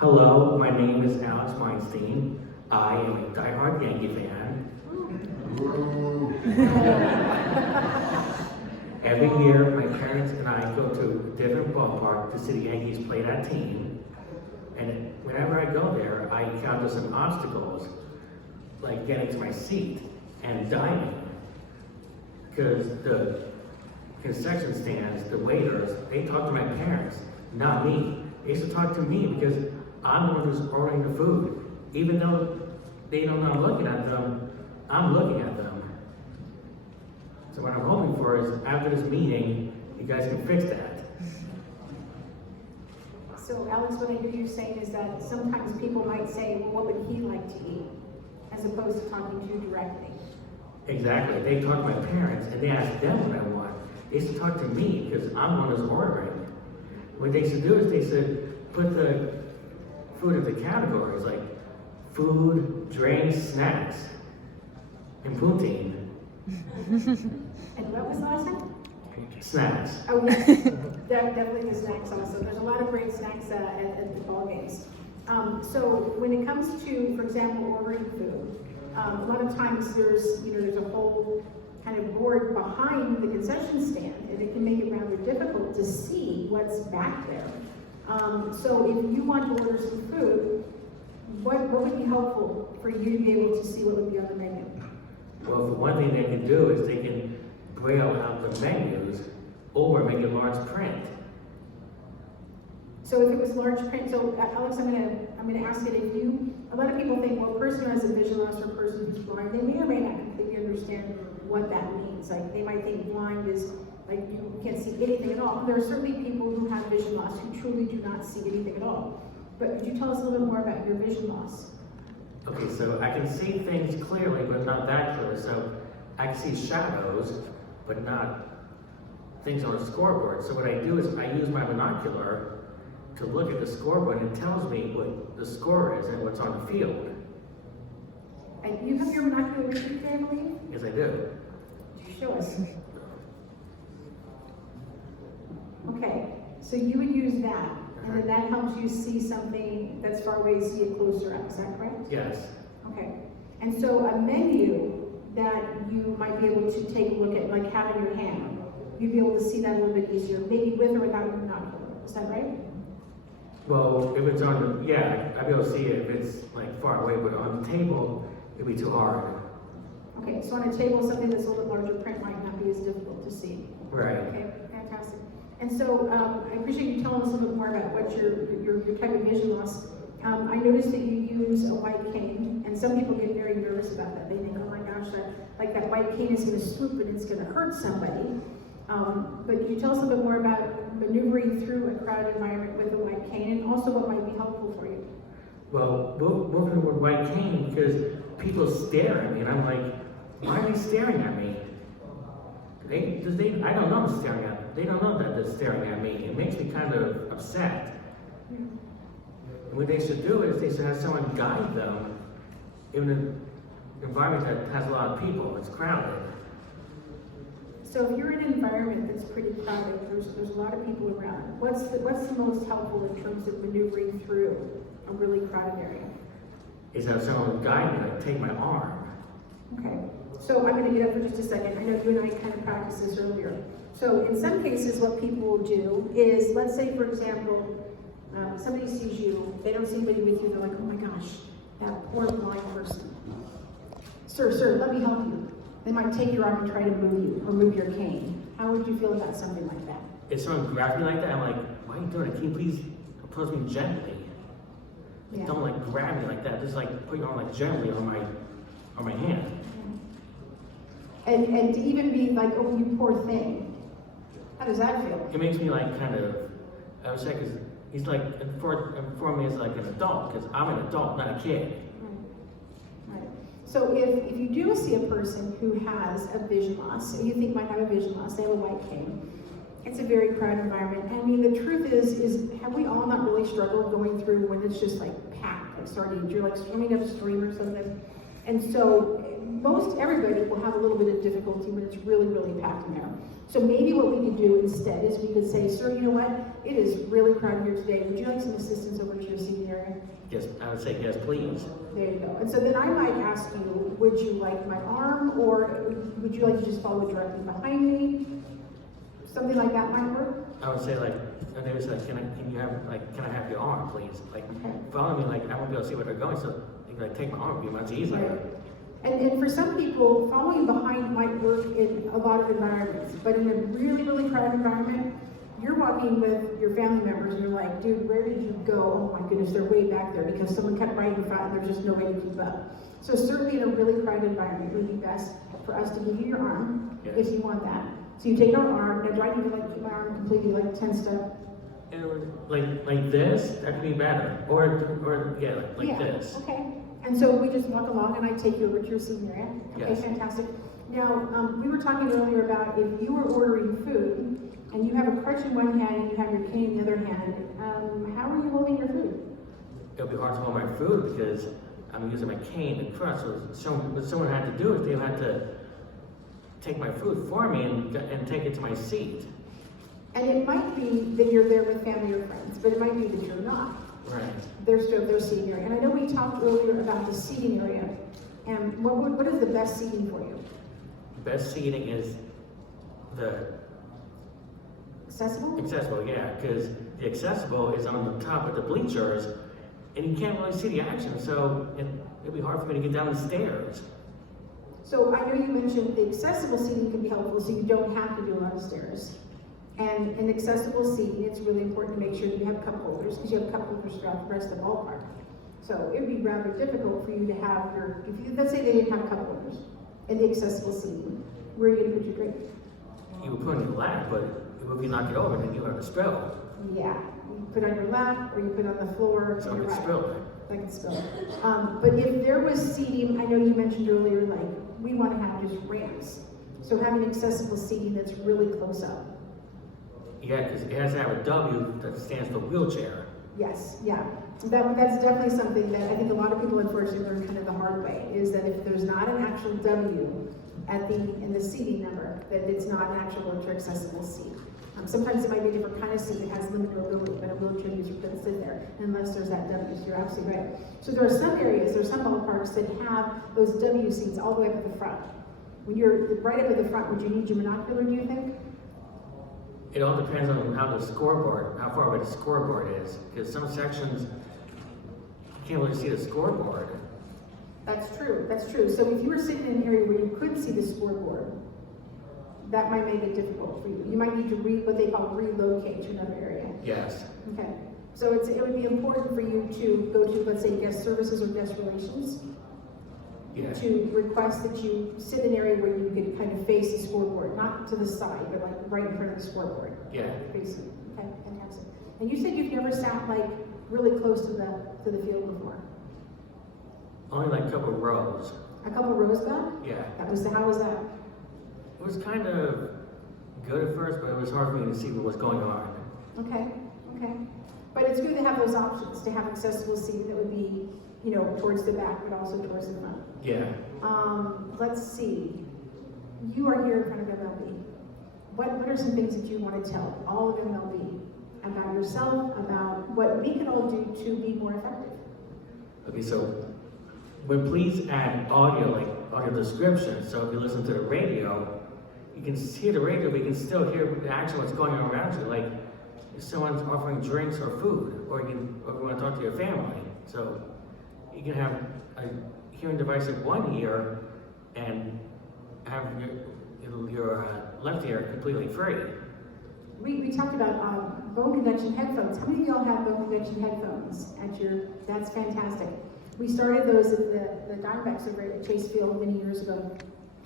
Hello, my name is Alex Weinstein. I am a diehard Yankee fan. Every year, my parents and I go to a different ballpark to see the Yankees play that team. And whenever I go there, I encounter some obstacles, like getting to my seat and dining. Because the concession stands, the waiters, they talk to my parents, not me. They used to talk to me because I'm the one who's ordering the food. Even though they don't know I'm looking at them, I'm looking at them. So what I'm hoping for is, after this meeting, you guys can fix that. So Alex, what I hear you saying is that sometimes people might say, well, what would he like to eat? As opposed to talking to you directly. Exactly. They talk to my parents and they ask them what I want. They used to talk to me because I'm the one who's ordering. What they should do is they should put the food into categories like food, drinks, snacks, and poutine. And what was the last one? Snacks. Oh, yes, definitely the snacks also. There's a lot of great snacks at the ball games. So when it comes to, for example, ordering food, a lot of times there's a whole kind of board behind the concession stand, and it can make it rather difficult to see what's back there. So if you want to order some food, what would be helpful for you to be able to see what would be on the menu? Well, for one thing they can do is they can braille out the menus or make it large print. So if it was large print, so Alex, I'm gonna ask it, if you, a lot of people think, well, a person who has a vision loss or a person who's blind, they may or may not completely understand what that means. Like, they might think blind is like you can't see anything at all. There are certainly people who have vision loss who truly do not see anything at all. But could you tell us a little bit more about your vision loss? Okay, so I can see things clearly, but not that clear. So I can see shadows, but not things on a scoreboard. So what I do is I use my binocular to look at the scoreboard, and it tells me what the score is and what's on the field. And you have your binocular with you today, I believe? Yes, I do. Show us. Okay, so you would use that, and then that helps you see something that's far away, see it closer up, is that correct? Yes. Okay, and so a menu that you might be able to take a look at, like have in your hand, you'd be able to see that a little bit easier, maybe with or without your binocular, is that right? Well, if it's on the, yeah, I'd be able to see it if it's like far away, but on the table, it'd be too hard. Okay, so on a table, something that's a little bit larger print might not be as difficult to see. Right. Okay, fantastic. And so I appreciate you telling us a little bit more about what your type of vision loss. I noticed that you use a white cane, and some people get very nervous about that. They think, oh my gosh, that white cane is going to swoop and it's going to hurt somebody. But can you tell us a little bit more about maneuvering through a crowded environment with a white cane, and also what might be helpful for you? Well, moving with white cane because people stare at me, and I'm like, why are they staring at me? I don't know I'm staring at them. They don't know that they're staring at me. It makes me kind of upset. And what they should do is they should have someone guide them in an environment that has a lot of people, it's crowded. So if you're in an environment that's pretty crowded, there's a lot of people around, what's the most helpful in terms of maneuvering through a really crowded area? Is have someone guide me, like take my arm. Okay, so I'm going to get up for just a second. I know you and I kind of practiced this earlier. So in some cases, what people will do is, let's say, for example, somebody sees you, they don't see anybody with you, they're like, oh my gosh, that poor blind person. Sir, let me help you. They might take your arm and try to move you, or move your cane. How would you feel about something like that? If someone grabs me like that, I'm like, why are you doing it? Can you please approach me gently? Yeah. Don't like grab me like that. Just like put your arm like gently on my hand. And to even be like, oh, you poor thing. How does that feel? It makes me like kind of upset because he's like inform me as like an adult because I'm an adult, not a kid. Right. So if you do see a person who has a vision loss, you think might have a vision loss, they have a white cane, it's a very crowded environment. I mean, the truth is have we all not really struggled going through when it's just like packed, like sardines, you're like swimming upstream or something? And so most everybody will have a little bit of difficulty when it's really, really packed in there. So maybe what we could do instead is we could say, sir, you know what? It is really crowded here today. Would you like some assistance over to your seating area? Yes, I would say yes, please. There you go. And so then I might ask you, would you like my arm, or would you like to just follow directly behind me? Something like that might work. I would say like, and they would say, can I have your arm, please? Like, Okay. follow me, like, I won't be able to see where they're going, so you can like take my arm, it'd be much easier. Right. And for some people, following behind might work in a lot of environments, but in a really, really crowded environment, you're walking with your family members and you're like, dude, where did you go? Oh my goodness, they're way back there because someone kept right in front and there's just no way to keep up. So certainly in a really crowded environment, it would be best for us to give you your arm, Yes. if you want that. So you take our arm, now do I need to like keep my arm completely like tensed up? And like this, that could be better. Or yeah, like Yeah, this. okay. And so we just walk along and I take you over to your seating area. Okay, Yes. fantastic. Now, we were talking earlier about if you were ordering food and you have a crutch in one hand and you have your cane in the other hand, how are you holding your food? It'll be hard to hold my food because I'm using my cane and crutch. So what someone had to do is they had to take my food for me and take it to my seat. And it might be that you're there with family or friends, but it might be that you're not. Right. Their seating area. And I know we talked earlier about the seating area. And what is the best seating for you? Best seating is the Accessible? accessible, yeah, because the accessible is on the top of the bleachers, and you can't really see the action, so it'd be hard for me to get down the stairs. So I know you mentioned the accessible seating can be helpful, so you don't have to do a lot of stairs. And in accessible seating, it's really important to make sure that you have cup holders, because you have cup holders throughout the rest of the ballpark. So it would be rather difficult for you to have let's say they didn't have cup holders in the accessible seating, where are you going to put your drink? You would put it in your lap, but if you knock it over, then you have a spill. Yeah, you put it on your lap, or you put it on the floor. Someone you're could right. spill it. I can spill it. But if there was seating, I know you mentioned earlier, like, we want to have just ramps. So having accessible seating that's really close up. Yeah, because it has to have a W that stands for wheelchair. Yes, yeah. That's definitely something that I think a lot of people unfortunately learn kind of the hard way, is that if there's not an actual W in the seating number, that it's not an actual wheelchair accessible seat. Sometimes it might be a different kind of seat that has limited mobility, but a wheelchair user couldn't sit there unless there's that W, so you're absolutely right. So there are some areas, there are some ballparks that have those W seats all the way up at the front. When you're right up at the front, would you need your binocular, do you think? It all depends on how far away the scoreboard is, because some sections, you can't really see the scoreboard. That's true, that's true. So if you were sitting in an area where you couldn't see the scoreboard, that might make it difficult for you. You might need to what they call relocate to another area. Yes. Okay. So it would be important for you to go to, let's say, guest services or guest relations, Yeah. to request that you sit in an area where you could kind of face the scoreboard, not to the side, but like right in front of the scoreboard. Yeah. Facing. Okay, fantastic. And you said you've never sat like really close to the field before. Only like a couple of rows. A couple rows back? Yeah. How was that? It was kind of good at first, but it was hard for me to see what was going on. Okay, okay. But it's good to have those options, to have accessible seating that would be, towards the back, but also towards the front. Yeah. Let's see. You are here in front of MLB. What are some things that you want to tell all of MLB about yourself, about what we can all do to be more effective? Okay, so please add audio description. So if you listen to the radio, you can hear the radio, but you can still hear actually what's going on around you. Like if someone's offering drinks or food, or you want to talk to your family. So you can have a hearing device in one ear and have your left ear completely free. We talked about bone conduction headphones. How many of y'all have bone conduction headphones that's fantastic. We started those at the Diamondbacks over at Chase Field many years ago.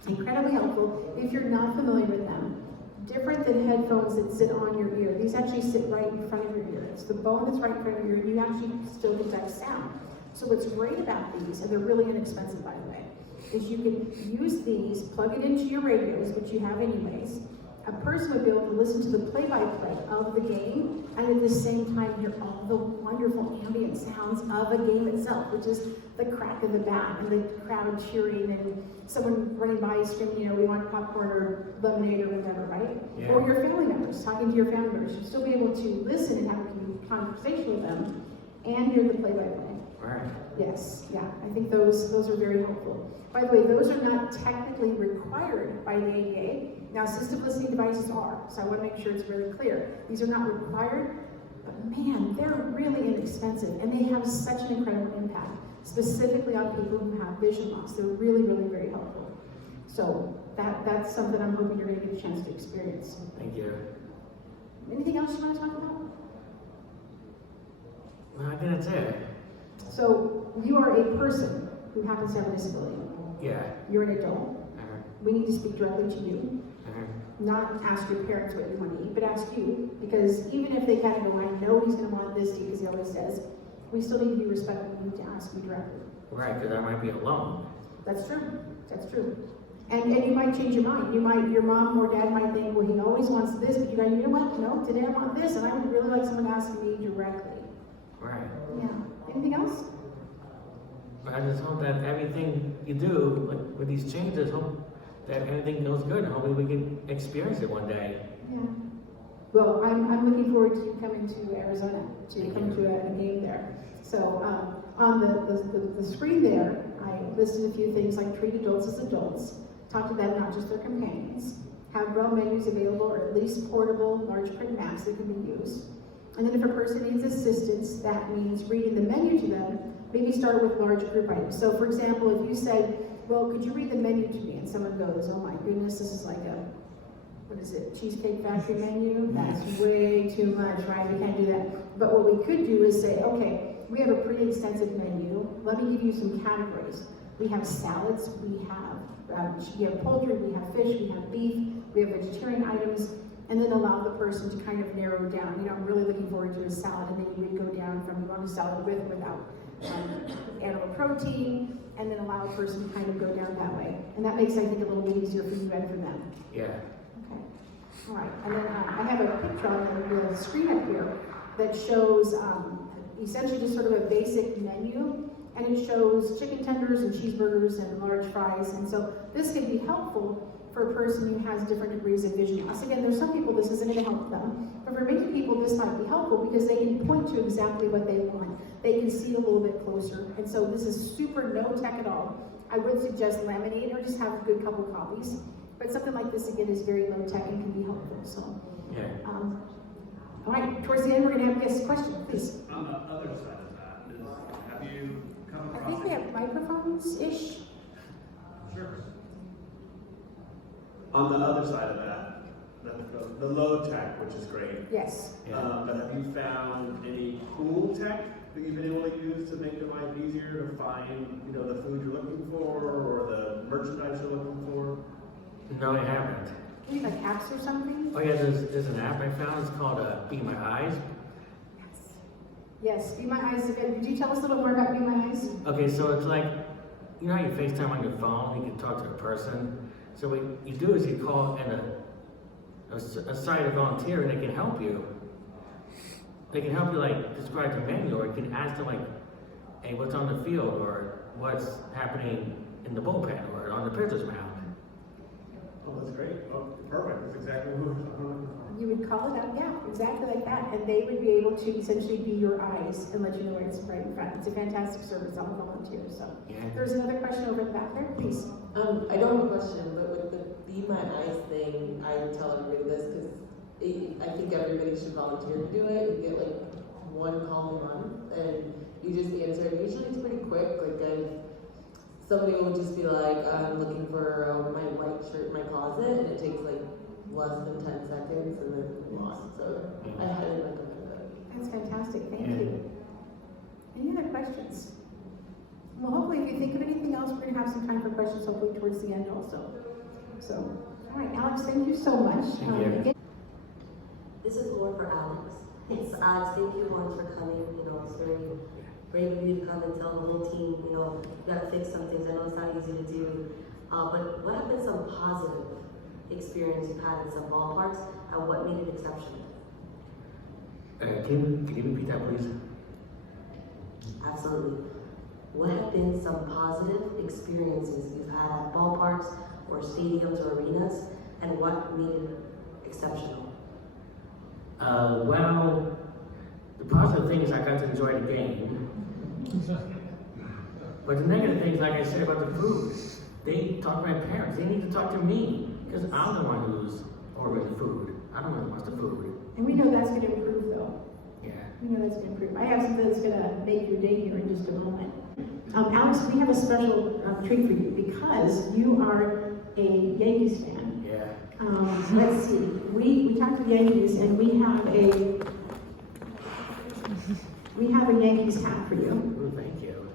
Incredibly helpful if you're not familiar with them. Different than headphones that sit on your ear. These actually sit right in front of your ear. It's the bone that's right in front of your ear, and you actually still detect sound. So what's great about these, and they're really inexpensive by the way, is you can use these, plug it into your radios, which you have anyways. A person would be able to listen to the play-by-play of the game, and at the same time hear all the wonderful ambient sounds of a game itself, which is the crack of the bat and the crowd cheering and someone running by screaming, we want popcorn or lemonade or whatever, right? Yeah. Or your family members, talking to your family members. You'll still be able to listen and have a conversation with them and hear the play-by-play. Right. Yes, yeah, I think those are very helpful. By the way, those are not technically required by the ADA. Now, assistive listening devices are, so I want to make sure it's very clear. These are not required, but man, they're really inexpensive, and they have such an incredible impact, specifically on people who have vision loss. They're really, really very helpful. So that's something I'm hoping you're going to get a chance to experience. Thank you. Anything else you want to talk about? Well, I think that's it. So you are a person who happens to have a disability. Yeah. You're an adult. Uh-huh. We need to speak directly to you. Uh-huh. Not ask your parents what you want to eat, but ask you, because even if they kind of go, I know he's going to want this to eat because he always does, we still need to be respectful. We need to ask you directly. Right, because I might be alone. That's true. That's true. And you might change your mind. Your mom or dad might think, well, he always wants this, but you go, you know what? No, today I want this, and I would really like someone asking me directly. Right. Yeah. Anything else? I just hope that everything you do, like with these changes, hope that everything goes good. Hopefully we can experience it one day. Yeah. Well, I'm looking forward to you coming to Arizona to come to a game there. So on the screen there, I listed a few things like treat adults as adults, talk to them, not just their companions, have braille menus available or at least portable large print maps that can be used. And then if a person needs assistance, that means reading the menu to them, maybe start with large group items. So for example, if you said, well, could you read the menu to me? And someone goes, oh my goodness, this is like a, what is it, Cheesecake Factory menu? That's way too much, right? We can't do that. But what we could do is say, okay, we have a pretty extensive menu. Let me give you some categories. We have salads, we have poultry, we have fish, we have beef, we have vegetarian items, and then allow the person to kind of narrow down. You know, I'm really looking forward to a salad, and then you would go down from you want a salad with or without animal protein, and then allow a person to kind of go down that way. And that makes, I think, a little bit easier for you and for them. Yeah. Okay. All right. And then I have a picture on the screen up here that shows essentially just sort of a basic menu, and it shows chicken tenders and cheeseburgers and large fries. And so this can be helpful for a person who has different degrees of vision loss. Again, there's some people this isn't going to help them, but for many people this might be helpful because they can point to exactly what they want. They can see a little bit closer. And so this is super no tech at all. I would suggest laminate or just have a good couple copies. But something like this, again, is very low tech and can be helpful. So, Yeah. All right, towards the end, we're going to have a guest question, please. On the other side of that, have you come I across? think we have microphones-ish. Sure. On the other side of that, the low tech, which is great. Yes. But have you found any cool tech that you've been able to use to make your life easier to find, you know, the food you're looking for or the merchandise you're looking for? No, I haven't. Maybe like apps or something? Oh yeah, there's an app I found. It's called Be My Eyes. Yes, Be My Eyes. Did you tell us a little more about Be My Eyes? Okay, so it's like, you know how you FaceTime on your phone, you can talk to a person. So what you do is you call in a site, a volunteer, and they can help you. They can help you like describe the menu, or you can ask them like, hey, what's on the field, or what's happening in the bullpen, or on the pitcher's mound. Oh, that's great. Oh, perfect. That's exactly what we're looking for. You would call it up, yeah, exactly like that. And they would be able to essentially be your eyes and let you know where it's right in front. It's a fantastic service. I'm a volunteer, so. Yeah. There's another question over in the back there, please. I don't have a question, but with the Be My Eyes thing, I tell everybody this because I think everybody should volunteer to do it. You get like one call a month and you just answer. Usually it's pretty quick. Somebody will just be like, I'm looking for my white shirt in my closet, and it takes like less than 10 seconds and then it's lost. So I highly recommend it. That's fantastic, thank you. Any other questions? Well, hopefully if you think of anything else, we're gonna have some time for questions, hopefully towards the end also. So, all right, Alex, thank you so much. Thank you. Again, This is more for Alex. It's Alex, thank you once for coming. You know, it's very brave of you to come and tell the whole team, you know, you gotta fix some things. I know it's not easy to do. But what have been some positive experience you've had in some ballparks and what made it exceptional? Can you repeat that, please? Absolutely. What have been some positive experiences you've had at ballparks or stadiums or arenas and what made it exceptional? Well, the positive thing is I got to enjoy the game. But the negative things, like I said about the food, they talk to my parents. They need to talk to me because I'm the one who's ordering the food. I'm the one who wants the food. And we know that's gonna improve though. Yeah. We know that's gonna improve. I have something that's gonna make your day here in just a moment. Alex, we have a special treat for you because you are a Yankees fan. Yeah. Let's see, we talked to the Yankees and we have a Yankees hat for you. Ooh, thank you.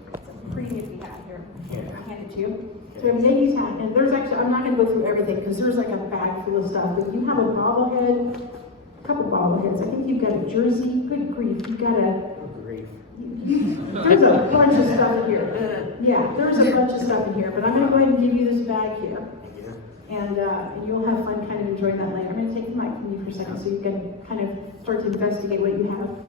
Pretty nifty hat here. Yeah. I'll hand it to you. So we have a Yankees hat, and there's actually, I'm not gonna go through everything, because there's like a bag full of stuff, but you have a bobblehead, a couple bobbleheads, I think you've got a jersey, good grief, you've got a, Oh, grief. there's a bunch of stuff here. Yeah, there's a bunch of stuff in here, but I'm gonna go ahead and give you this bag here. Thank you. And you'll have fun kind of enjoying that later. I'm gonna take the mic from you for a second, so you can kind of start to investigate what you have.